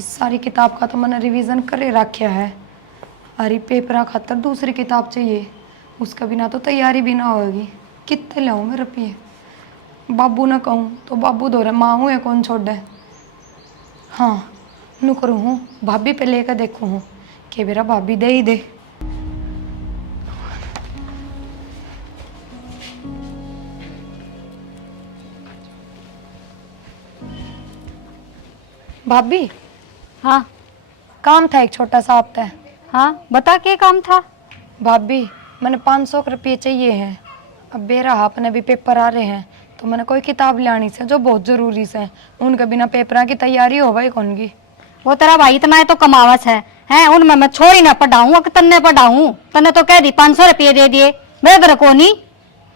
इस सारी किताब का तो मैंने रिवीजन करे रखा है। अरे पेपर खातर दूसरी किताब चाहिए, उसका बिना तो तैयारी भी ना होगी। कितने लाऊं मैं रुपये? बाबू ना कहूँ तो बाबू दौरे मांगू है कौन छोड़े। हाँ नू करूँ हूँ भाभी पे लेकर देखूँ हूँ कि मेरा भाभी दे ही दे। भाभी हाँ काम था एक छोटा सा आपसे। हाँ बता क्या काम था। भाभी मैंने 500 रुपये चाहिए हैं। अब बेरा अपने भी पेपर आ रहे हैं तो मैंने कोई किताब लानी से जो बहुत ज़रूरी से। उनके बिना पेपरा की तैयारी हो भाई कौन की। वो तेरा भाई इतना तो कमावस है हैं उनमें मैं छोरी ना पढ़ाऊँ तन्ने पढ़ाऊँ। तन्ने तो कह दी 500 रुपये दे दिए मेरे दर को नहीं।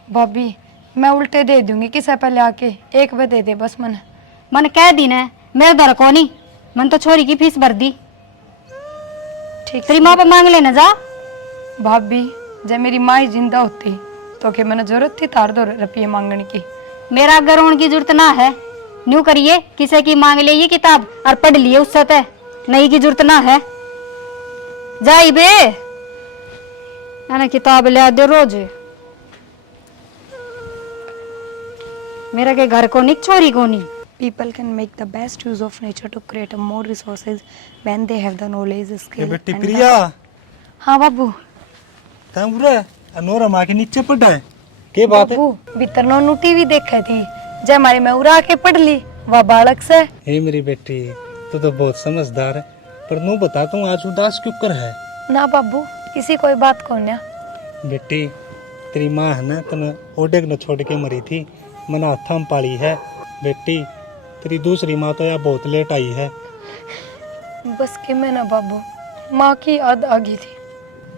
भाभी मैं उल्टे दे दूंगी किसे पहले आके एक वे दे दे बस मन कह दी ने मेरे दर को नहीं। मन तो छोरी की फीस भर दी। ठीक तेरी माँ पे मांग लेना जा। भाभी जब मेरी माँ ही जिंदा होती तो क्या मैंने जरूरत थी तार 2 रुपये मांगने की। मेरा अगर रोने की जरूरत ना है न्यू करिए किसी की मांग ले ये किताब और पढ़ लिए उससे ते नहीं की जरूरत ना है। जाई बे मैंने किताब ले दे रोज मेरा के घर को नहीं छोरी को नहीं। People can make the best use of nature to create a more resources when they have the knowledge, skill बेटी and प्रिया हाँ बाबू। कहाँ बुरा अनोरा माँ के नीचे पड़ा है क्या बात है? बाबू भीतर नो टीवी देखी थी जय हमारी मैं उड़ा के पढ़ ली वह बालक से। हे मेरी बेटी तू तो बहुत समझदार है पर नू बता तू आज उदास क्यों कर है? ना बाबू किसी कोई बात कौन है। बेटी तेरी माँ है ना तने ओडे न छोड़ के मरी थी मना हाथा में पाली है। बेटी तेरी दूसरी माँ तो यार बहुत लेट आई है। बस कि मैं ना बाबू माँ की याद आ गई थी।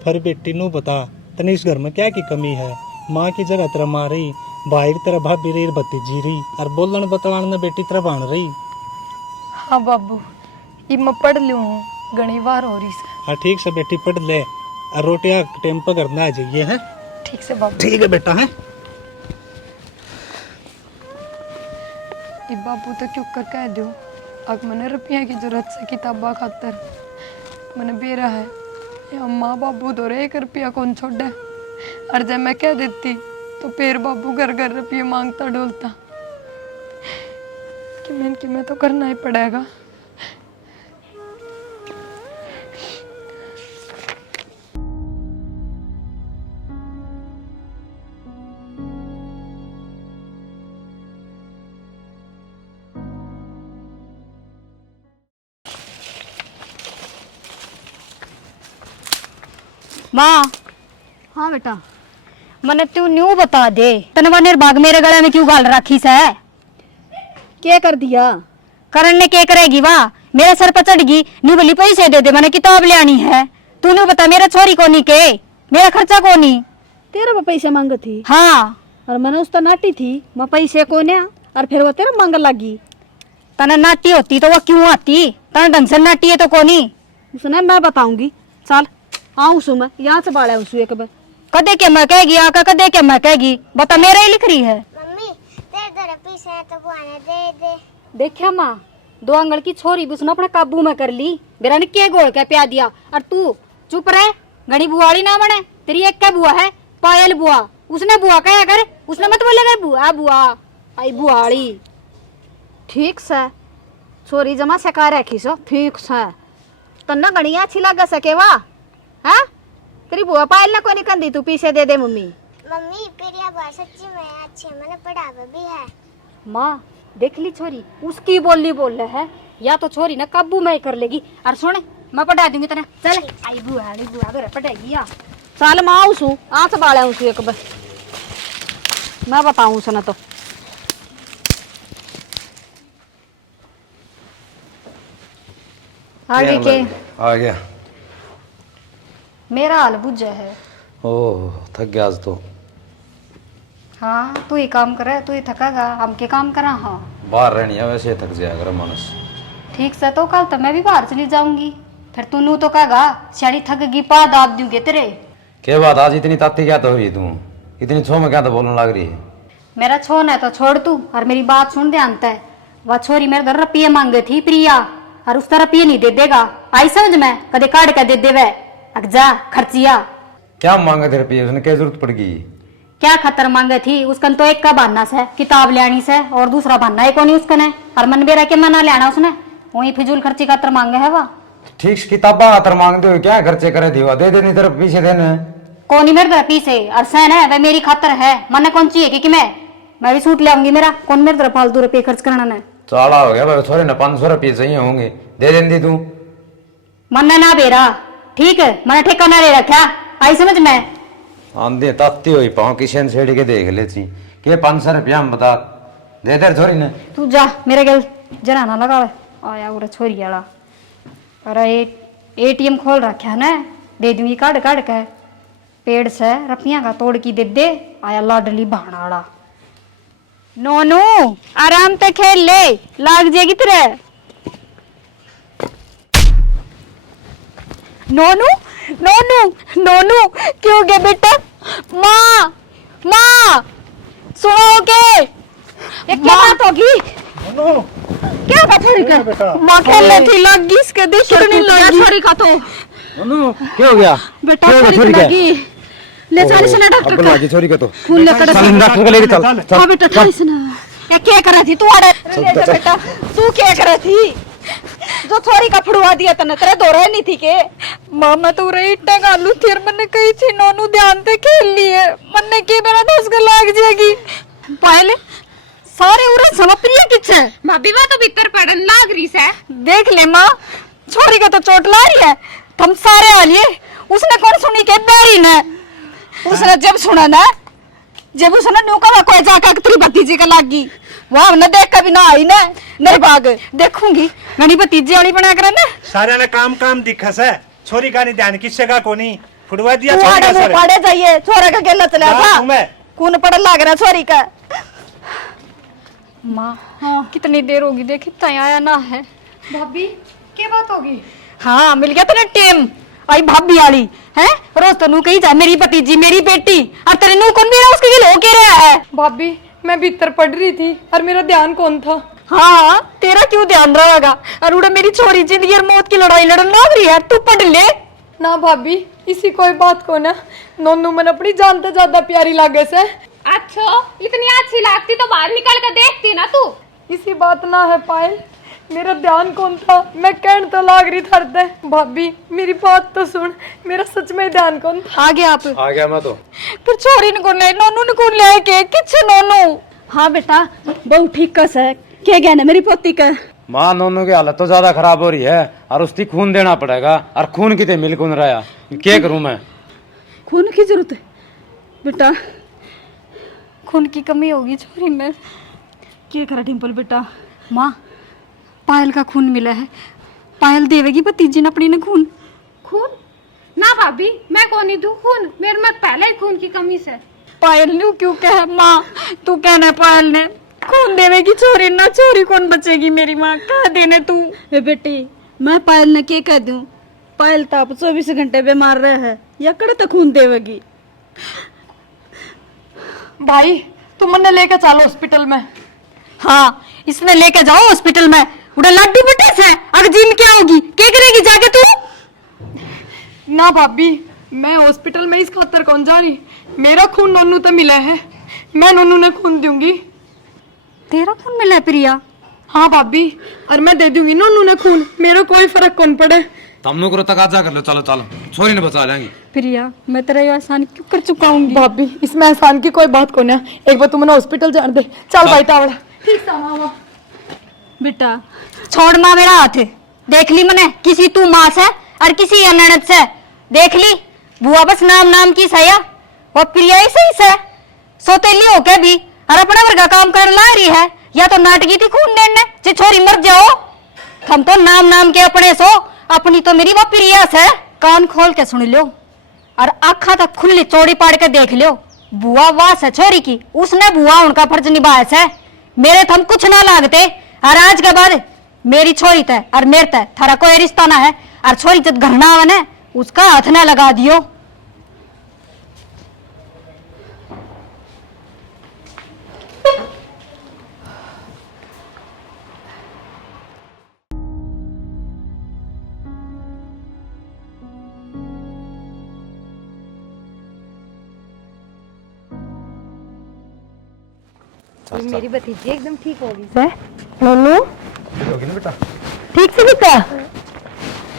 फिर बेटी नू बता तने इस घर में क्या की कमी है? माँ की जगह तेरा माँ रही बाहर तेरा भाभी रही भतीजी रही और बोलन बतलान ने बेटी तेरा बन रही। हाँ बाबू ये मैं पढ़ लूँ हूँ घनी बार हो रही से। हाँ ठीक से बेटी पढ़ ले और रोटियां टाइम पर करना आ जाइए है। ठीक से बाबू। ठीक है बेटा है। ये बाबू तो क्यों कर कह दो अब मैंने रुपया की जरूरत से किताबा खातर मैंने बेरा है या माँ बाबू तो 1 रुपया कौन छोड़े। और जब मैं कह देती तो फिर बाबू घर घर रुपये मांगता डोलता कि मैं तो करना ही पड़ेगा। माँ हाँ बेटा मने तू न्यू बता दे तनवा निर्भाग मेरे गले में क्यों गाल रखी से? क्या कर दिया? करण ने क्या करेगी वाह मेरे सर पर चढ़गी न्यू बोली पैसे दे दे मैंने किताब ले आनी है। तू न्यू बता मेरा छोरी को नहीं के मेरा खर्चा को नहीं। तेरे पे पैसे मांग थी हाँ और मैंने उस तो नाटी थी मैं पैसे को ने और फिर वो तेरा मांग लगी। तना नाटी होती तो वो क्यों आती? तना ढंग से नाटी है तो कोनी उसने मैं बताऊंगी चल आऊँ सु मैं यहाँ से बाड़ा उसू एक बार कदे के मैं कहेगी आका कदे के मैं कहेगी बता मेरा ही लिख रही है। मम्मी तेरे दर पीछे है तो बुआ ने दे दे। देखिया माँ 2 आंगल की छोरी भी उसने अपने काबू में कर ली मेरा ने क्या गोल क्या प्या दिया और तू चुप रहे घड़ी बुआड़ी ना बने तेरी एक क्या बुआ है पायल बुआ उसने बुआ कहा कर उसने मत बोले कर बुआ बुआ आई बुआड़ी। ठीक से छोरी जमा सका रखी सो ठीक से तन्ना गणिया अच्छी लगा सके वाह हाँ तेरी बुआ पायल ना कोई कंदी तू पीछे दे दे मम्मी। मम्मी प्रिया बुआ सच्ची में अच्छी मैंने पढ़ावा भी है। माँ देख ली छोरी उसकी बोली बोल रहा है या तो छोरी ना काबू में ही कर लेगी और सुन मैं पढ़ा दूंगी तेरा चल आई बुआ घर पढ़ाएगी या चल मैं आऊँ सु आज से बाड़ा उसू एक बार मैं बताऊँ उसने तो आगे के आ गया। मेरा हाल बुझा है। ओह थक गया आज तो। हाँ तू ही काम करे तू ही थकागा हम के काम करा। हाँ बाहर रहनी है वैसे थक जाएगा अगर मानस। ठीक से तो कल तो मैं भी बाहर चली जाऊंगी फिर तू नू तो कहेगा शाड़ी थक गई पा दाब दूंगे तेरे। क्या बात आज इतनी ताती क्या तो हुई तू इतनी छो में क्या तो बोलने लग रही है? मेरा छोन है तो छोड़ तू और मेरी बात सुन ध्यान है। वह छोरी मेरे घर रुपये मांगे थी प्रिया और उस तरफ ये नहीं दे देगा। आई समझ में, कदे काट के दे देवे अगजा खर्चिया। क्या मांगे थे रुपये, उसने क्या जरूरत पड़ गई? क्या खतर मांगे थी उसकन, तो एक का बहाना से किताब लेनी से और दूसरा बहाना है कोनी उसकन है। और मन बेरा के मना लेना उसने, वही फिजूल खर्ची खातर मांगे है वह। ठीक से किताबा खातर मांगते हो क्या, खर्चे करे दीवा दे देनी तरफ पीछे देने। कौन मेरे तरफ पीछे और सहन है वह मेरी खातर है। मने कौन चाहिए कि मैं भी सूट ले आऊंगी, मेरा कौन मेरे तरफ फालतू रुपये खर्च करना ने। चाला हो गया भाई, थोड़े ना 500 रुपये चाहिए होंगे, दे देंगी तू। मन्ना ना बेरा ठीक है, मैंने ठेका ले रखा। आई समझ में, आंधी ताती हुई पाँव किशन छेड़ के देख लेती कि 500 रुपया हम बता दे दे छोरी ने। तू जा मेरे गल जरा ना लगा आया उरा छोरी वाला। अरे एटीएम खोल रखा है ना, दे दूंगी काट काट के पेड़ से रपिया का तोड़ की दे दे। आया लाडली बहाना वाला। नोनू आराम से खेल ले, लाग जाएगी तेरे। नोनू नोनू नोनू क्यों गया बेटा? माँ माँ सुनो के ये क्या बात होगी? क्या बात हो रही है? माँ खेलने थी लग गई इसके देख नहीं लगी छोरी का तो। क्या हो गया बेटा छोरी को लगी, ले चल इसने डॉक्टर का। लगी छोरी का तो खून लेकर डॉक्टर को लेके चल। हाँ बेटा था इसने। ये क्या कर रही थी तू? अरे बेटा तू क्या कर रही थी? जो छोरी का फुड़वा दिया तने तेरे दो रहे नहीं थी के? मामा तो रही इट्टा गालू थी और मैंने कही थी नोनू ध्यान से खेल लिए। मैंने के मेरा 10 का लाग जाएगी पहले सारे उरे समप्रिय किच्छे भाभी वो तो भीतर पड़न लाग रही से। देख ले माँ, छोरी का तो चोट ला रही है। तुम सारे आ लिए, उसने कौन सुनी के बैरी ने? उसने जब सुना ना, जब उसने न्यू कहा कोई जाकर तेरी भतीजी का लागी, वहां हमने देख कभी ना आई ना नहीं भाग देखूंगी मेरी भतीजी वाली बना कर ना। सारे ने काम काम दिखा से, छोरी का नहीं ध्यान किससे का कोनी फुड़वा दिया तू छोरी आड़े का में सारे। पाड़े जाइए, छोरा का गेला चला जा था तू मैं। खून पड़ लग रहा छोरी का। माँ कितनी देर होगी देखी तय आया ना है। भाभी क्या बात होगी? हाँ मिल गया तेरे टेम आई भाभी वाली है। रोज तनु कही जा मेरी भतीजी मेरी बेटी, और तेरे नू कौन मेरा उसके लिए हो के रहा है। भाभी मैं भीतर पढ़ रही थी और मेरा ध्यान कौन था? हाँ तेरा क्यों ध्यान रहेगा? और उड़ा मेरी छोरी जिंदगी और मौत की लड़ाई लड़न लग रही है, तू पढ़ ले। ना भाभी इसी कोई बात को ना, नोनू मन अपनी जान तो ज्यादा प्यारी लागे से। अच्छा इतनी अच्छी लगती तो बाहर निकल कर देखती ना तू। इसी बात ना है पायल, मेरा ध्यान कौन था? मैं कहन तो लाग रही थरते। भाभी मेरी बात तो सुन, मेरा सच में ध्यान कौन था? आ गया आप आ गया मैं तो। फिर छोरी ने कौन ले नोनू ने कौन ले के किच्छे नोनू? हाँ बेटा बहुत ठीक कस है, क्या गया ना मेरी पोती का। माँ नोनू की हालत तो ज्यादा खराब हो रही है और उसकी खून देना पड़ेगा, और खून कितने मिल कौन रहा है, क्या करूं मैं? खून की जरूरत है बेटा, खून की कमी होगी छोरी में। क्या करा डिम्पल बेटा? माँ पायल का खून मिला है, पायल देवेगी भतीजी ने अपनी ने खून। खून ना भाभी मैं कौन ही दूं खून, मेरे में पहले ही खून की कमी से। पायल ने क्यों कहा? माँ तू कहना पायल ने खून देवेगी छोरी ना, छोरी कौन बचेगी मेरी माँ? कह देने तू। ए बेटी मैं पायल ने क्या कह दूं? पायल तो आप 24 घंटे बीमार रहे है, या कड़े तो खून देवेगी। भाई तुम मन्ने लेकर चलो हॉस्पिटल में। हाँ इसमें लेके जाओ हॉस्पिटल में, उड़ा लड्डू बटे से अगर जीन क्या होगी क्या करेगी जाके तू? ना भाभी मैं हॉस्पिटल में इस खातर कौन जा रही, मेरा खून नोनू तो मिला है, मैं नोनू ने खून दूंगी। तेरा खून मिला है प्रिया? हाँ भाभी, और मैं दे दूंगी नोनू ने खून, मेरा कोई फर्क कौन पड़े। तुम करो तकाजा कर लो, चलो चलो छोरी ने बचा लेंगे। प्रिया मैं तेरा ये एहसान क्यों कर चुका हूँ? भाभी इसमें एहसान की कोई बात कौन है, एक बार तुमने हॉस्पिटल जान दे। चल भाई तावड़ा। ठीक था मामा। बेटा छोड़ माँ मेरा हाथ, देख ली मैंने किसी तू माँ से और किसी अनड़त से। देख ली बुआ बस नाम नाम की सया, और प्रिया ही सही से सोतेली होके भी और अपने वर्ग काम कर ला रही है, या तो नाटकी थी खून देने जे छोरी मर जाओ। हम तो नाम नाम के अपने सो, अपनी तो मेरी वो प्रिया से। कान खोल के सुन लो और आखा तक खुली चौड़ी पाड़ के देख लो, बुआ वास है छोरी की, उसने बुआ उनका फर्ज निभाया से। मेरे थम कुछ ना लागते, और आज के बाद मेरी छोरी तय और मेरे तय थारा कोई रिश्ता ना है, और छोरी जब घर ना आवे ना उसका हाथ ना लगा दियो। ये मेरी भतीजी एकदम ठीक होगी सर। नन्नू होगी ना बेटा? ठीक से बेटा।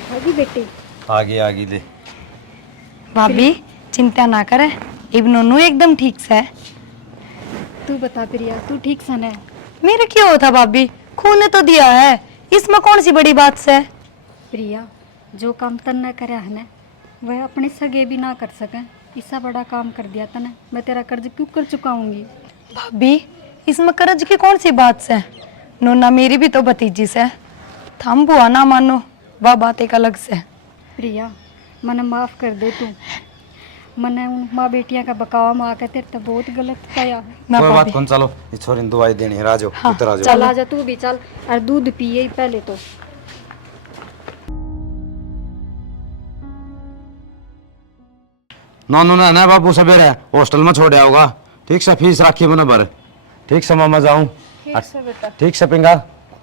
हाजी बेटी। आगे ले। भाभी चिंता ना करे, अब नोनू एकदम ठीक से है। तू बता प्रिया, तू ठीक सन है? मेरे क्यों होता भाभी, खून ने तो दिया है, इसमें कौन सी बड़ी बात से। प्रिया, जो काम तन न करा है ना, वह अपने सगे भी ना कर सके। इससे बड़ा काम कर दिया तने, मैं तेरा कर्ज क्यों कर चुकाऊंगी? भाभी इसमें कर्ज की कौन सी बात से, नोना मेरी भी तो भतीजी से। थम बुआ ना मानो, वह बात एक अलग से। प्रिया, मने माफ कर दे तू। मने उन माँ बेटियां का बकावा माँ के तेरे तो बहुत गलत किया है। ना कोई बात भाभी कौन, चलो इस छोरी ने दवाई देनी है, राजो उतर आ जाओ। चल आजा तू भी चल, और दूध पिए ही पहले तो। नॉन ना बाबू सवेरे हॉस्टल में छोड़ होगा, ठीक से फीस राखी मैंने भर, ठीक से मामा जाऊं, ठीक से पिंगा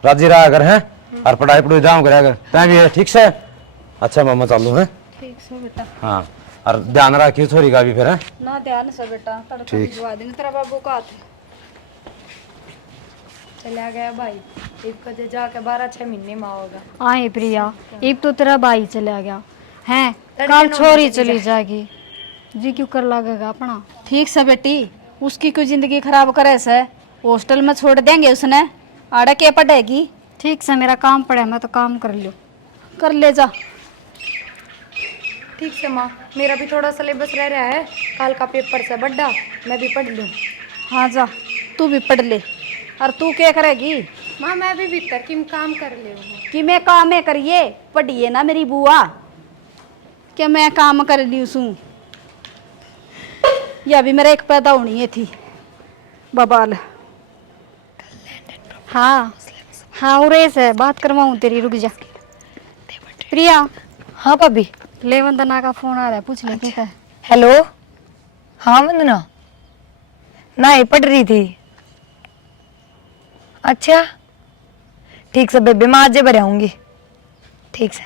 राजी रहा अगर है, और पढ़ाई पढ़ाई जाऊं करे अगर तय भी है, ठीक से। अच्छा मामा चालू है, ठीक से बेटा। हाँ और ध्यान रखियो छोरी का भी फिर है। ना ध्यान से बेटा, तड़का ठीक। भिजवा देंगे तेरा बाबू का हाथ। चला गया भाई, एक बजे जाके 12-6 महीने में आओगा। आए प्रिया, एक तो तेरा भाई चला गया है, कल छोरी चली जाएगी, जी क्यों कर लगेगा अपना। ठीक से बेटी, उसकी कोई जिंदगी खराब करे से हॉस्टल में छोड़ देंगे उसने, आड़े के पड़ेगी। ठीक से मेरा काम पड़े, मैं तो काम कर लियो। कर ले जा। ठीक से माँ, मेरा भी थोड़ा सिलेबस रह रहा है, कल का पेपर से बड्डा, मैं भी पढ़ लूँ। हाँ जा, तू भी पढ़ ले। और तू क्या करेगी? माँ मैं भी भीतर की काम कर ले हूँ। कि मैं काम है करिए, पढ़िए ना मेरी बुआ, क्या मैं काम कर ली उसू। या भी मेरा एक पैदा होनी है थी बबाल। हाँ हाँ, उरे से बात करवाऊँ तेरी, रुक जा। प्रिया, हाँ भाभी। ले वंदना का फोन आ रहा है, पूछ ले क्या है। हेलो, हाँ वंदना, ना ये पढ़ रही थी। अच्छा ठीक से बेबे, मैं आज भर आऊंगी। ठीक से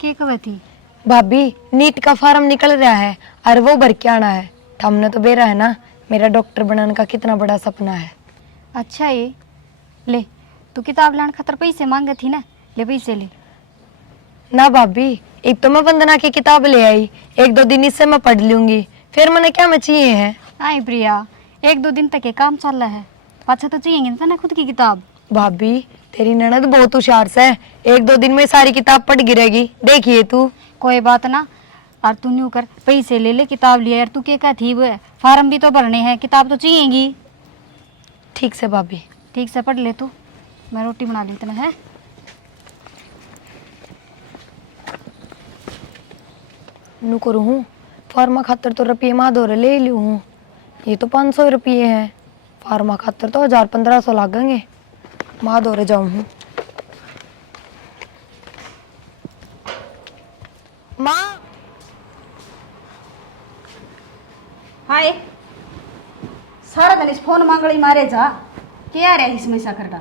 क्या कहा थी? भाभी नीट का फार्म निकल रहा है और वो भर के आना है। हमने तो बेरा है ना, मेरा डॉक्टर बनाने का कितना बड़ा सपना है। अच्छा ये ले, तू किताब लाने खातर पैसे मांगे थी ना, ले पैसे ले। ना भाभी, एक तो मैं वंदना की किताब ले आई, 1-2 दिन इससे मैं पढ़ लूंगी, फिर मैंने क्या मैं चाहिए है। आई प्रिया, 1-2 दिन तक ये काम चल रहा है, पाछा तो चाहिए ना खुद की किताब। भाभी तेरी ननद बहुत होशियार से, 1-2 दिन में सारी किताब पढ़ गिरेगी, देखिए तू। कोई बात ना, और तू न्यू कर, पैसे ले ले, किताब लिया यार। तू क्या थी वो, फार्म भी तो भरने हैं, किताब तो चाहिएगी। ठीक से भाभी। ठीक से पढ़ ले तू, मैं रोटी बना ली इतना है। नु करूँ हूँ फार्मा खातर तो रुपये माँ दो ले लूँ हूँ, ये तो 500 रुपये हैं, फार्मा खातर तो 1000-1500 लागेंगे। माँ दो जाऊँ हूँ। माँ हाय, सारा दिन इस फोन मांगड़ी मारे जा, क्या रहा इसमें सकरटा।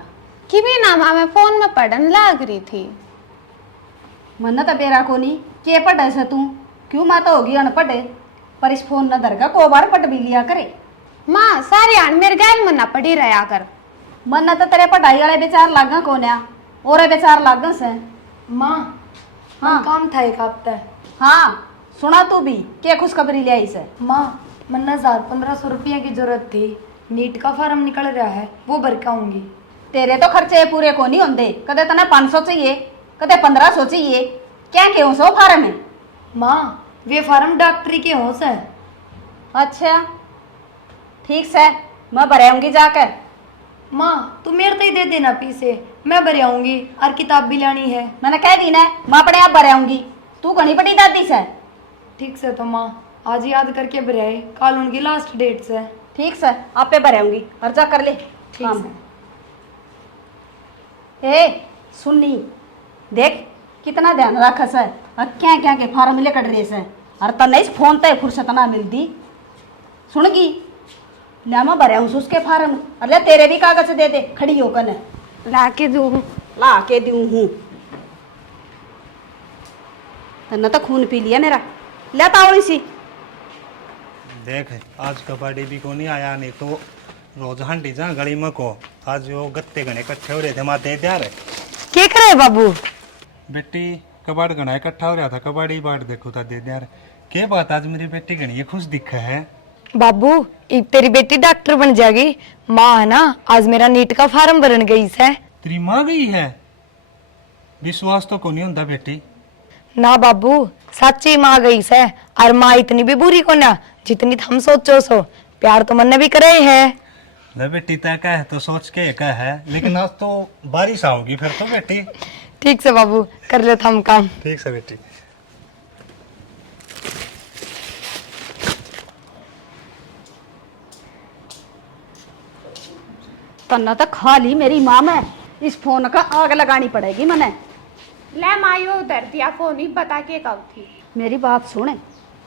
कि भी ना माँ, मैं फोन में पढ़ने लग रही थी। मन तो बेरा को नहीं, के पढ़े से तू, क्यों माँ तो होगी अनपढ़, पर इस फोन न दरगा को बार पढ़ भी लिया करे। माँ सारे आन मेरे गैल मना पड़ी रहा कर। मन तो तेरे पढ़ाई वाले बेचार लागा कोन्या, और बेचार लागा से। माँ हाँ काम था एक हफ्ता। हाँ सुना तू भी, क्या खुशखबरी ले आई से। माँ मन्ना 1000-1500 रुपये की जरूरत थी, नीट का फार्म निकल रहा है, वो भर के आऊंगी। तेरे तो खर्चे पूरे को नहीं होंगे, कदे तने 500 चाहिए, कदे 1500 चाहिए, क्या क्यों सो फार्म है। माँ वे फार्म डॉक्टरी के हों से। अच्छा ठीक से, मैं भराऊंगी जाकर। माँ तू मेरे तो ही दे देना पैसे, मैं भर आऊंगी, और किताब भी लानी है। मैंने कह दी ना, मैं अपने आप भराऊंगी, तू घनी पड़ी दादी से। ठीक से तो माँ आज याद करके भर आए, कल उनकी लास्ट डेट से। ठीक से, आप पे भराऊंगी, और जा कर ले काम। ए सुननी, देख कितना ध्यान रखा से, और क्या क्या के फार्म ले कट रहे से, और तने इस फोन ते फुर्सत ना मिलती। सुनगी, ले मैं भराऊँ उसके फार्म, अरे तेरे भी कागज दे दे, खड़ी होकर ने ला के दूँ। ला के दूँ हूँ। तन्ना तो खून पी लिया मेरा, ले तावड़ी सी। देख आज कबाड़ी भी को नहीं आया, नहीं तो रोज हंडी जा गली में को आज वो गत्ते गणे इकट्ठे हो रहे थे माँ दे दिया रे क्या करे बाबू? बेटी कबाड़ गणा इकट्ठा हो रहा था कबाड़ी बाट देखो था दे दिया रे के बात आज मेरी बेटी गणी खुश दिखा है बाबू एक तेरी बेटी डॉक्टर बन जाएगी। माँ है ना आज मेरा नीट का फार्म भरन गई से। तेरी माँ गई है विश्वास तो को नहीं होता बेटी ना बाबू सच्ची माँ गई से और माँ इतनी भी बुरी को ना जितनी हम सोचो सो प्यार तो मन ने भी करे है। ले बेटी तय का है तो सोच के का है लेकिन आज तो बारिश आओगी फिर तो बेटी ठीक से बाबू कर लेता हम काम। ठीक से बेटी तन्ना तो खाली मेरी माँ में इस फोन का आग लगानी पड़ेगी मने। ले मायो उधर दिया फोन ही बता के कब थी। मेरी बात सुने,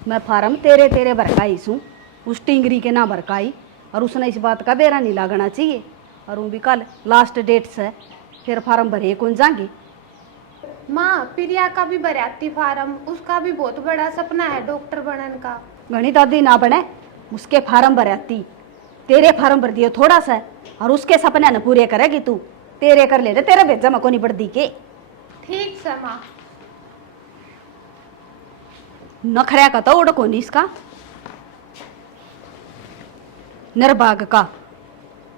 मैं फार्म तेरे तेरे भरकाई सू उस टिंगरी के ना भरकाई और उसने इस बात का बेरा नहीं लागना चाहिए। और वो भी कल लास्ट डेट से फिर फार्म भरे कौन जाएंगे। माँ प्रिया का भी भराती फार्म उसका भी बहुत बड़ा सपना है डॉक्टर बनने का। गणी दादी ना बने उसके फार्म भराती तेरे फार्म भर दिए थोड़ा सा और उसके सपने न पूरे करेगी तू। तेरे कर ले तेरे भेजा में को नहीं बढ़ दी के। ठीक से माँ नखरा का तो उड़ को नहीं इसका नरबाग का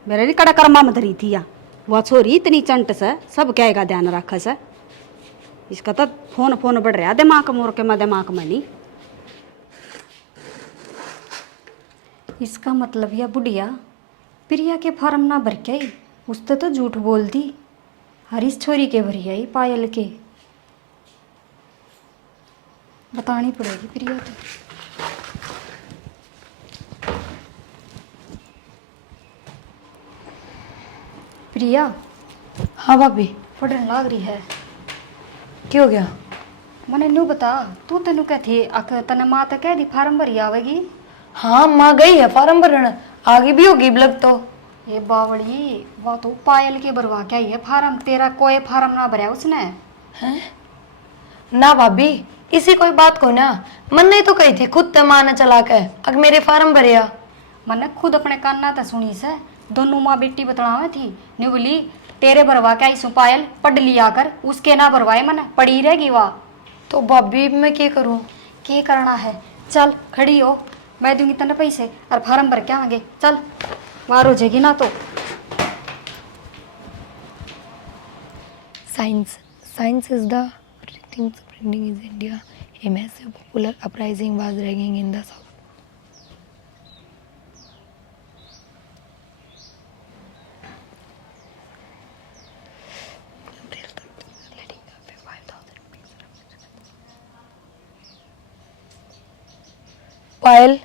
मेरे नहीं कड़ा कर्मा में धरी थी या वह छोरी इतनी चंट से सब कहेगा ध्यान रखा से। इसका तो फोन फोन बढ़ रहा दिमाग मोर के मैं दिमाग में नहीं। इसका मतलब यह बुढ़िया प्रिया के फार्म ना भर के आई उससे तो झूठ बोल दी। हरीश छोरी के भरी आई पायल के बतानी पड़ेगी प्रिया तो। प्रिया हाँ भाभी पढ़ने लाग रही है। क्या हो गया? मने नू बता तू तेनू क्या थी अक तने माँ तो कह दी फार्म भरी आवेगी। हाँ माँ गई है फार्म भरन आगे भी होगी लग तो। ये बावड़ी वह तो पायल के भरवा के आई है फार्म तेरा कोई फार्म ना भरा उसने। हैं? ना भाभी इसी कोई बात को ना मन ने तो कही थी खुद ते माँ ने चला के अग मेरे फार्म भरिया। मैंने खुद अपने कान ना तो सुनी से दोनों माँ बेटी बतलावे थी न्यू बोली तेरे भरवा के आई सु पायल पढ़ लिया कर उसके ना भरवाए मन पड़ी रहेगी वाह। तो भाभी मैं क्या करूँ? क्या करना है चल खड़ी हो मैं दूंगी तेने पैसे और फार्म भर के आएंगे चल वार हो जाएगी ना तो। Science is the thing spreading in India. A massive popular uprising was raging in the south. पायल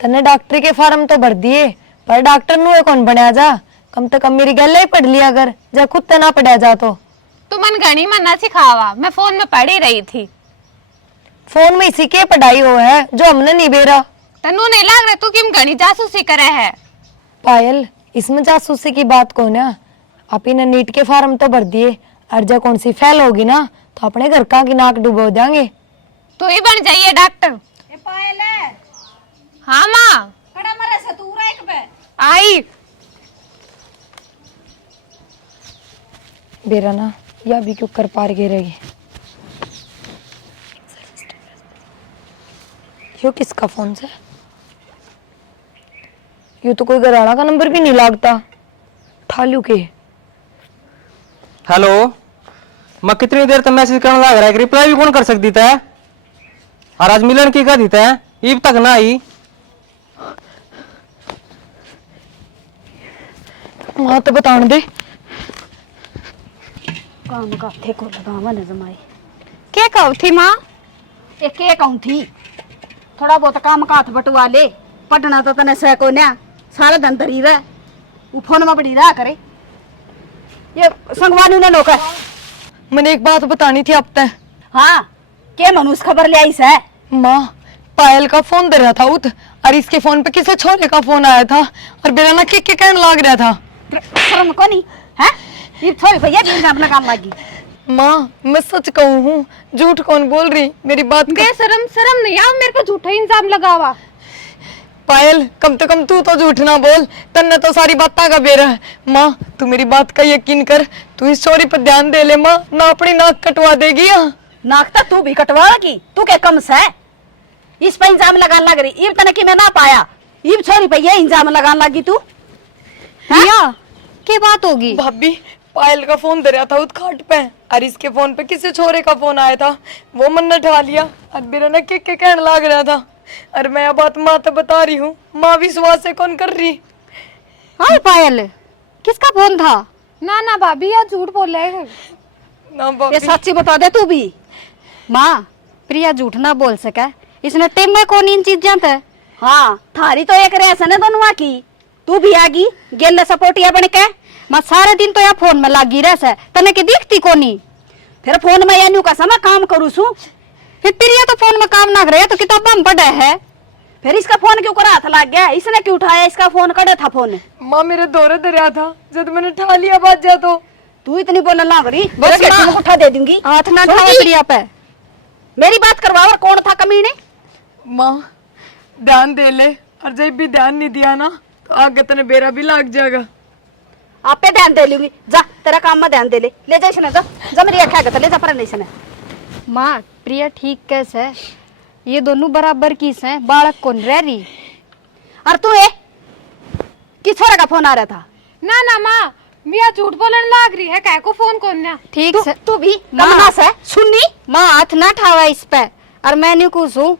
तने डॉक्टर के फार्म तो भर दिए पर डॉक्टर नु कौन बनया जा कम से कम मेरी गल ही पढ़ लिया कर जा खुद ते ना पढ़ा जा तो। तू मन घनी मन ना सिखावा मैं फोन में पढ़ ही रही थी। फोन में इसी के पढ़ाई हो है जो हमने नहीं बेरा। तन्नू नहीं लग रहा तू किम घनी जासूसी करे है। पायल इसमें जासूसी की बात को ना आप इन्हें नीट के फार्म तो भर दिए और जब कौन सी फेल होगी ना तो अपने घर का की नाक डुबो देंगे। तू ही बन जाइए डॉक्टर। पायल है हाँ माँ कड़ा मरे से तू एक पे आई बेरा ना या भी क्यों कर पार गिरेगी। यो किसका फोन से? यो तो कोई घराना का नंबर भी नहीं लागता। ठालू के हेलो मैं कितनी देर तक मैसेज करने लग रहा है रिप्लाई भी कौन कर सकती था और आज मिलन की कर देता है ईब तक ना आई। माँ तो बताने दे काम का थे को लगावा न जमाई क्या कहू थी माँ एक एक कहूं थी थोड़ा बहुत काम का हाथ बटुआ ले पढ़ना तो तने से को ना सारा दिन धरी रह वो फोन में पड़ी रहा करे ये संगवानी ने लोग मैंने एक बात बतानी थी अब तक। हाँ के मनुष खबर ले आई से माँ पायल का फोन दे रहा था उत और इसके फोन पे किसी छोरे का फोन आया था और बेरा ना के कहने लग रहा था। शर्म को नहीं है ये छोड़ भैया इल्जाम लगाने लगी। माँ मैं सच कहूँ हूँ झूठ कौन बोल रही मेरी बात का। शर्म नहीं आओ मेरे पे झूठा इल्जाम लगावा। पायल कम से कम तू तो झूठ ना बोल, तन्ने तो सारी बातें का बेरा है। माँ तू मेरी बात का यकीन कर, तू इस चोरी पर ध्यान दे ले माँ, ना अपनी नाक कटवा देगी। नाक तो तू भी कटवा की, तू क्या कम से इस पे इंजाम लगाने लग रही। इब तने कि मैं ना पाया, इब छोरी पे ये इंजाम लगाने लगी तू। प्रिया क्या बात होगी? भाभी पायल का फोन दे रहा था उस खाट पे, और इसके फोन पे किसी छोरे का फोन आया था, वो मन ने उठा लिया और मेरा ना के कहने लग रहा था। अरे मैं अब बात माँ तो बता रही हूँ, माँ विश्वास से कौन कर रही। हाँ पायल, किसका फोन था? ना ना भाभी यार झूठ बोल रहे हैं। ना ये भाभी सच्ची बता दे तू भी। माँ प्रिया झूठ ना बोल सके, इसने टेम में कौन इन चीजें थे? हाँ थारी तो एक रेस है दोनों की, तू भी आगी गेल सपोर्टिया बन के। मैं सारे दिन तो यहाँ फोन में लागी रह तने के दिखती कोनी। फिर फोन में यानी का समय काम करू सू, फिर प्रिया तो फोन में काम ना करे तो किताब में पढ़े है। फिर इसका फोन क्यों करा हाथ लग गया, इसने क्यों उठाया इसका फोन, करे था फोन। माँ मेरे दौरे दे रहा था, जब मैंने उठा लिया बात जा तो। तू इतनी बोलने लग रही, बस तेरे माँ। को उठा दे दूंगी। हाथ ना सुन उठाओ की? प्रिया पे। मेरी बात करवा और कौन था कमीने। माँ ध्यान दे ले, और जब भी ध्यान नहीं दिया ना तो आगे तने बेरा भी लग जाएगा। आप पे ध्यान दे लूंगी, जा तेरा काम में ध्यान दे ले जा इसने, जा मेरी अखा गत ले जा पर नहीं इसने। माँ प्रिया ठीक कैसे है, ये दोनों बराबर किस हैं, बालक कौन रह रही। और तू ए किस छोरा का फोन आ रहा था। ना ना माँ मिया झूठ बोलने लग रही है, कह को फोन कौन ना। ठीक से तू भी माँ। कमनास है सुननी। माँ हाथ ना ठावा इस पे, और मैं नहीं कुछ हूँ,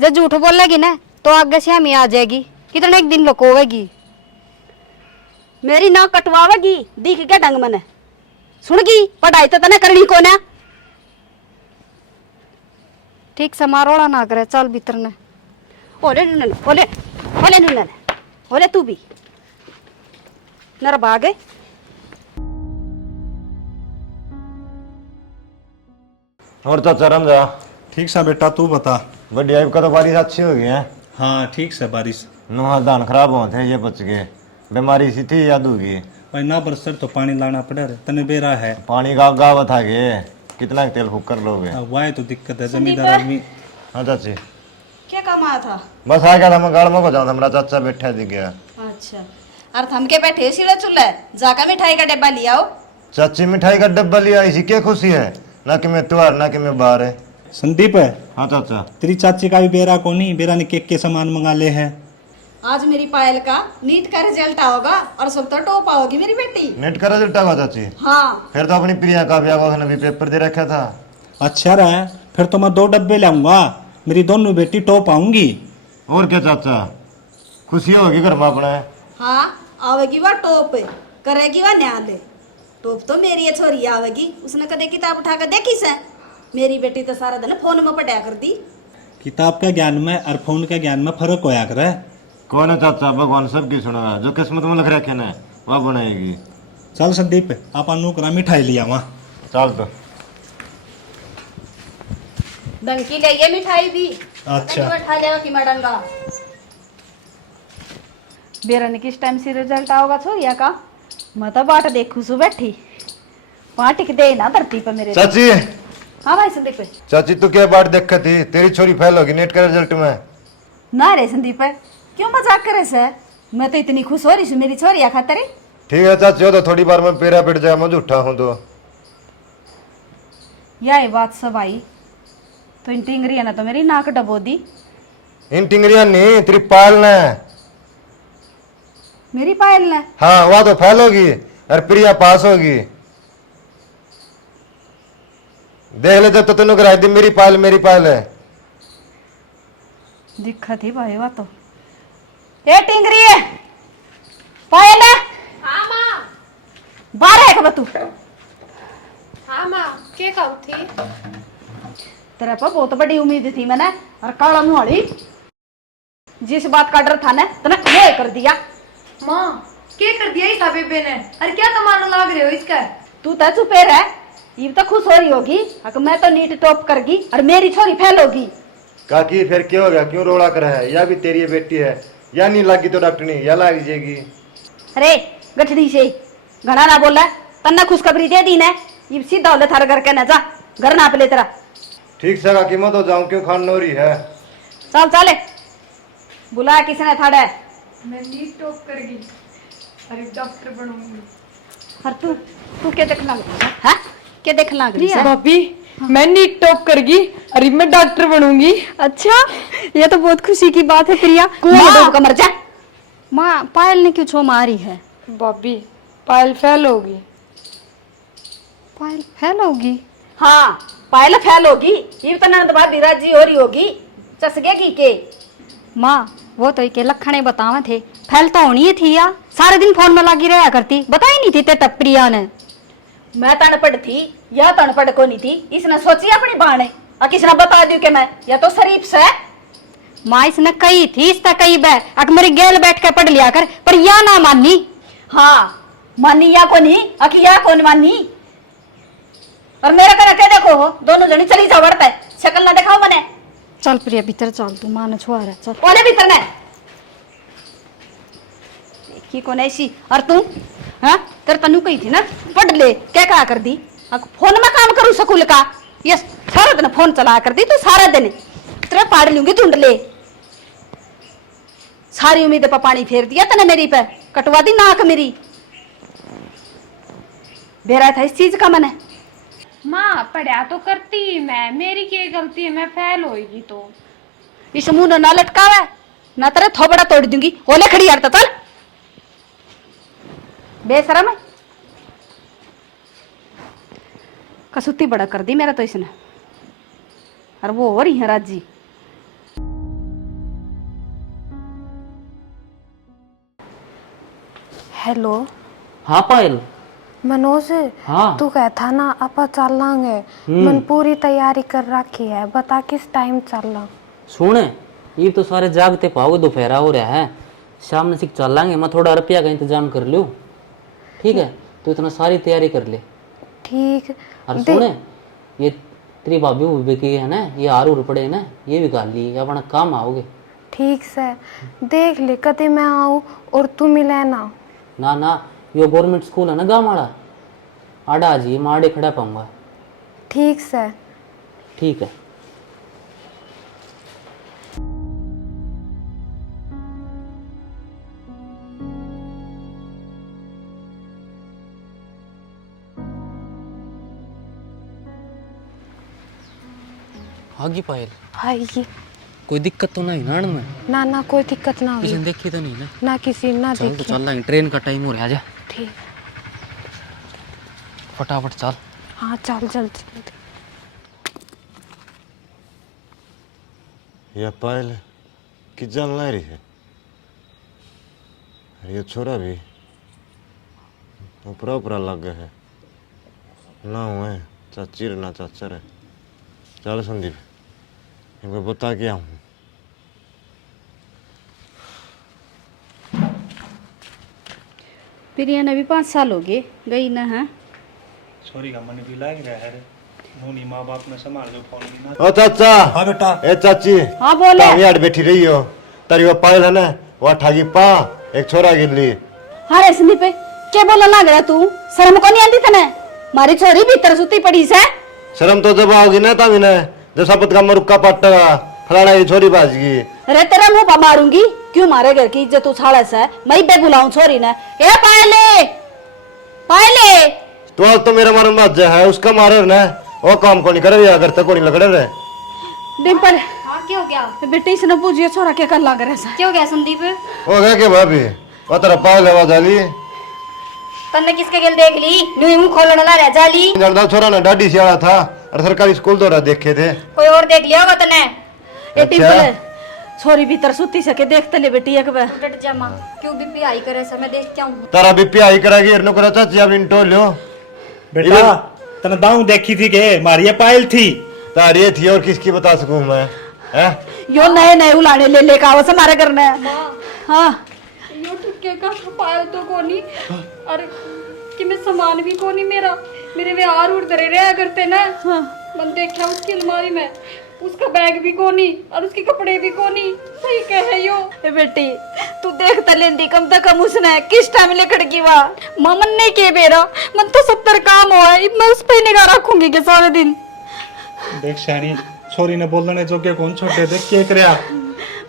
जब झूठ बोलेगी ना तो आगे से हम आ जाएगी, कितने एक दिन लुकोवेगी। मेरी नाक कटवावेगी दिख के ढंग मने, सुनगी पढ़ाई तो तने करनी को ना। ठीक से मारोड़ा ना करे, चल भीतर ने। ओले नुनन ओले ओले नुनन ओले तू भी नर भागे। और चाचा रमजा ठीक सा बेटा, तू बता। बढ़िया, इनका तो बारिश अच्छी हो गई है। हाँ ठीक से बारिश। नुहा धान खराब हुए थे, ये बच गए। बीमारी सी थी याद होगी। भाई ना बरसर तो पानी लाना पड़े रे, तने बेरा है। पानी का गावत आ गए, कितना तेल फूक कर लोगे। अब वाह तो दिक्कत है, जमींदार आदमी। हाँ चाची क्या काम आया था। बस आ गया था, मैं गाड़ में को जाऊँ, हमारा चाचा बैठा दिख गया। अच्छा और थम के बैठे सीढ़े चूल्हे जाकर मिठाई का डिब्बा लिया आओ। चाची मिठाई का डब्बा लिया, इसी क्या खुशी है, ना कि मैं त्योहार ना कि मैं बाहर है। संदीप है, हाँ चाचा तेरी चाची का भी बेरा को नहीं, बेरा ने केक के सामान मंगा ले है। आज मेरी पायल का नीट का रिजल्ट आओगा और सब तो टॉप आओगी मेरी बेटी। नेट का रिजल्ट आगा चाची। हाँ फिर तो अपनी प्रिया का भी आगा, भी पेपर दे रखा था। अच्छा रहा, फिर तो मैं 2 डब्बे लाऊंगा, मेरी दोनों बेटी टॉप आऊंगी। और क्या चाचा, खुशी होगी घर में अपने। हाँ आवेगी वह टॉप, करेगी वह न्याल। टॉप तो मेरी है छोरी आवेगी, उसने कदे किताब उठा कर देखी से। मेरी बेटी तो सारा दिन फोन में पढ़ा कर दी। किताब के ज्ञान में और फोन के ज्ञान में फर्क होया करे। कौन है चाचा, भगवान सबकी सुना, जो किस्मत में लिख रखे ना वह बनाएगी। चल संदीप, आप अनुकरा मिठाई लिया वहाँ। चल तो डंकी ले ये मिठाई भी। अच्छा बैठा लेगा कि मैं डंगा। बेरा ने किस टाइम से रिजल्ट आओगा छोरिया का, मैं तो बाट देखू सु बैठी वहां टिक दे ना धरती पे मेरे। चाची, हाँ भाई संदीप। चाची तू क्या बात देख थी, तेरी छोरी फेल होगी नेट का रिजल्ट में। ना रे संदीप क्यों मजाक करे से, मैं तो इतनी खुश हो रही हूँ मेरी छोरिया खातिर। ठीक है चाची, हो तो थोड़ी बार में पेरा पिट जाए, मैं झूठा हूँ तो। यह बात सब आई तो इन टिंगरिया ने तो मेरी नाक डबो दी। इन टिंगरिया नहीं, तेरी पाल ने। मेरी पायल ने। हाँ वह तो फेल होगी और प्रिया पास होगी। देख ले, जब तो तेनों कराई दी, मेरी पायल है। दिक्कत ही भाई वह तो। ए टिंगरी है पायल है। हाँ माँ। बारह है कब तू। हाँ माँ क्या कहूँ थी। तेरे पर बहुत बड़ी उम्मीद थी मैंने, और काला मुहाड़ी जिस बात का डर था ना तूने ये कर दिया। माँ क्या कर दिया इस बेबे ने, अरे क्या तमाना लाग रहे हो इसका। तू तो चुपे रह, ये तो खुश हो रही होगी अगर मैं तो नीट टॉप करगी और मेरी छोरी फेल होगी। काकी फिर क्या हो गया, क्यों रोड़ा कर है, या भी तेरी बेटी है, या नहीं लगी तो डॉक्टर नहीं, या लग जाएगी। अरे गठड़ी से घना ना बोला, तन्ना खुशखबरी दे दी ने, ये सीधा होले थार घर के ना जा, घर ना पे ले तेरा। ठीक से काकी, मैं तो जाऊं, क्यों खान नोरी है। चल चले बुला किसने थाड़े? मैं नीट टॉप करेगी, अरे डॉक्टर बनूंगी। और तू तू क्या देखना लग रही है? हाँ? क्या देखना लग रही है? भाभी मैं नीट टॉप करेगी, अरे मैं डॉक्टर बनूंगी। अच्छा, ये तो बहुत खुशी की बात है प्रिया। माँ का मर जा। माँ पायल ने क्यों छो मारी है? भाभी पायल फेल होगी। पायल फेल होगी? हाँ पायल फैल होगी। ये तो नंद भाभी राजी हो रही होगी, चसगेगी के। माँ वो तो के लखने बतावे थे, फैल तो होनी ही थी या सारे दिन फोन में लगी रहा करती, बताई नहीं थी ते तब प्रिया ने। मैं तनपड़ थी या तनपड़ को नहीं थी, इसने सोची अपनी बाणे और किसने बता दी कि मैं या तो शरीफ से। माँ इसने कही थी, इसका कही बै अक मेरी गेल बैठ के पढ़ लिया कर, पर या ना मानी। हाँ मानी या को नहीं, अखिया कौन मानी। और मेरा कर के देखो हो, दोनों जनी चली जा बढ़ता है, शक्ल ना दिखाओ मने। चल प्रिया भीतर चल, तू माँ ने छुआ रहा चल। ओले भीतर ने देखी कौन ऐसी। और तू हाँ तेरे तनु कही थी ना पढ़ ले, क्या कहा कर दी? फोन में काम करूं स्कूल का, ये सारा दिन फोन चला कर दी तू सारा दिन। तेरे पाड़ लूंगी ढूंढ ले। सारी उम्मीद पर पानी फेर दिया तने मेरी पे, कटवा दी नाक मेरी। बेरा था इस चीज का मैंने। माँ पढ़ा तो करती मैं, मेरी क्या गलती है, मैं फेल होएगी तो। इस मुंह ने ना लटकावे ना तेरे थोबड़ा तोड़ दूंगी। ओले खड़ी यार चल बेशरम है। कसुती बड़ा कर दी मेरा तो इसने। और वो हो रही है राजी। हेलो हाँ पायल। मनोज, हाँ तू कहता ना आप चल लांगे, मन पूरी तैयारी कर रखी है, बता किस टाइम चलना। सुने, ये तो सारे जागते पाओगे, दोपहरा हो रहा है, शाम में सिख चल लांगे। मैं थोड़ा रुपया का इंतजाम कर लूँ, ठीक है? तो इतना सारी तैयारी कर ले। ठीक। और सुने, ये तेरी भाभी उभी की है ना, ये आर उर पड़े ना, ये भी गाल ली, अपना काम आओगे। ठीक से देख ले कदे मैं आऊँ और तू मिले ना। ना ना, यो गवर्नमेंट स्कूल है ना गाँव वाला, आड़ा आ जी, मैं आड़े खड़ा पाऊंगा। ठीक से। ठीक है। आगे पायल, आएगी कोई दिक्कत तो नहीं ना में? ना ना कोई दिक्कत ना किसी होगी। ने देखी तो नहीं ना? ना किसी ना चल तो देखी। चल लाएंगे, ट्रेन का टाइम हो रहा है, आजा ठीक। फटाफट चल। हाँ चल जल्दी जल्दी। यह पायल कि जान ला रही है। ये छोरा भी ऊपरा ऊपरा लग गया है ना, हुए चाची रे ना चाचा रे। चल संदीप, इनको बता के आऊँ। प्रिया ने भी 5 साल हो गए गई ना है। सॉरी का मन भी लाग रहा है, नोनी माँ बाप ने संभाल जो फोन भी ना। ओ चाचा। हाँ बेटा। ए चाची। हाँ बोले। यार बैठी रही हो, तारी वो पायल है ना, वो ठागी पा एक छोरा गिर ली। हाँ रे संदीप क्या बोला लग रहा तू? शर्म को नहीं आती तने? मारी छोरी भीतर सुती पड़ी से। शर्म तो जब आओगी ना तभी ना, जब शपथ का मरुक्का पट्टा फलाना ये छोरी बाज गई। अरे तेरा मुंह पर मारूंगी। क्यों मारे घर की इज्जत उछाड़ा से? मैं बे बुलाऊं छोरी ने। ए पायले पायले, तो आज तो मेरा मारन बाज है, उसका मारे ना, वो काम को नहीं करे या घर तक को नहीं लगड़े रहे। डिम्पल हाँ क्या हो गया? बेटे इसने पूछिए छोरा क्या कर लग रहा है? क्या हो गया संदीप? हो गया के भाभी, वो तेरा पायल आवाज आली। तन्ने किसके गेल देख ली? न्यू मुंह खोलने ला रहा जाली। जरदा छोरा ने डाडी सियाड़ा था और सरकारी स्कूल तो देखे थे। कोई और देख लिया होगा तन्ने। ए डिम्पल छोरी भीतर सुती सके देखते ले बेटी एक बार। डट जा मां, क्यों बीपी आई करे से मैं देख के आऊं। तारा बीपी आई करेगी इरनो करा चाची अब इंटो लो। बेटा तने दाऊ देखी थी के मारिया पायल थी। तारी थी और किसकी बता सकूं मैं? हैं? यो नए नए उलाने ले लेकर आओ हमारे घर में। हाँ यो टुके का पायल तो कोनी, अरे कि मैं सामान भी कोनी मेरा, मेरे वे हार उड़ धरे रहा करते ना। हाँ। मन देखा उसकी अलमारी में, उसका बैग भी कोनी और उसके कपड़े भी कोनी। सही कहे यो। ए बेटी तू देख तलेंदी कम से कम उसने किस टाइम लेकर की वा मामन ने के बेरा मन तो 70 काम हुआ है, मैं उस पे निगाह रखूंगी के सारे दिन। देख शानी, छोरी ने बोलने जो के कौन छोटे थे के करया।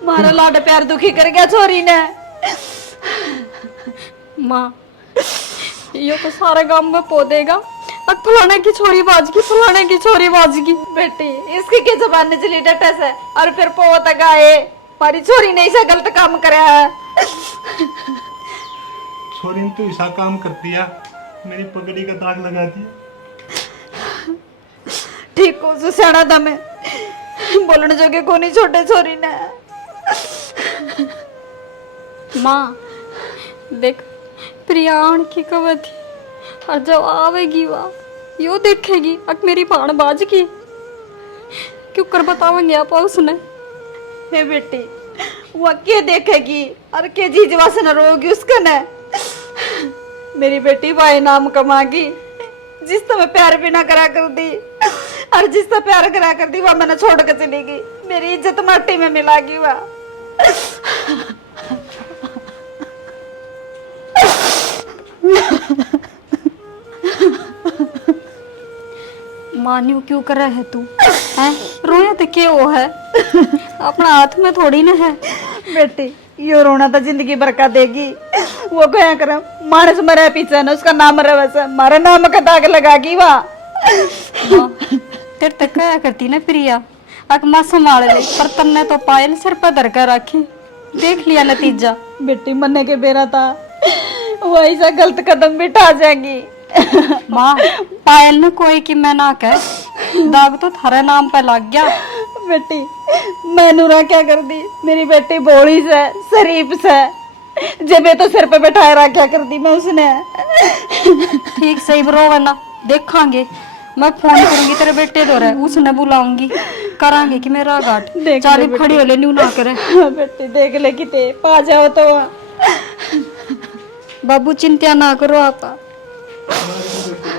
मारा लाड प्यार दुखी कर गया छोरी ने। माँ ये तो सारे गांव में पो देगा, अब फलाने की छोरी बाजगी, फलाने की छोरी बाजगी। बेटी इसकी के जबान ने चली डटे से और फिर पोत गाए मारी छोरी ने इसे गलत काम कराया है। छोरी ने तो ऐसा काम कर दिया, मेरी पगड़ी का दाग लगा दिया। ठीक को सुसाना था मैं बोलने जोगे को नहीं छोटे छोरी ने। माँ देख प्रियाण की कवती और जब आवेगी वाह यो देखेगी अब मेरी भाण बाज की क्यों कर बतावेंगे आप उसने। हे बेटी वो के देखेगी और के जीजवा से न रोगी उसका न। मेरी बेटी भाई नाम कमागी जिस तो मैं प्यार भी ना करा कर दी और जिस तो प्यार करा कर दी वह मैंने छोड़ कर चलेगी, मेरी इज्जत माटी में मिलागी वह। मान्यू क्यों कर रहा है तू हैं? रोया तो क्या वो है अपना हाथ में थोड़ी ना है। बेटी यो रोना तो जिंदगी भर का देगी, वो क्या करे मानस मरे पीछे न उसका नाम रहे वैसे मारे नाम का दाग लगागी वह। तेरे तक क्या करती ना प्रिया अक माँ संभाल ले, पर तन्ने तो पायल सिर पर धर कर रखी, देख लिया नतीजा। बेटी मरने के बेरा था वो ऐसा गलत कदम भी उठा जाएगी। माँ पायल ने कोई कि मैं ना कह, दाग तो थारे नाम पे लग गया। बेटी मैं नूरा क्या कर दी, मेरी बेटी भोली से शरीफ से जब तो सिर पे बैठाए रहा क्या कर दी मैं उसने। ठीक सही ब्रो वरना देखांगे, मैं फोन करूंगी तेरे बेटे दो रहे उसने बुलाऊंगी, करांगे कि मेरा घाट चाली खड़ी हो ले न्यू ना करे। बेटी देख ले किते पा जाओ तो। बाबू चिंता ना करो आपा। हमारी तो बेटी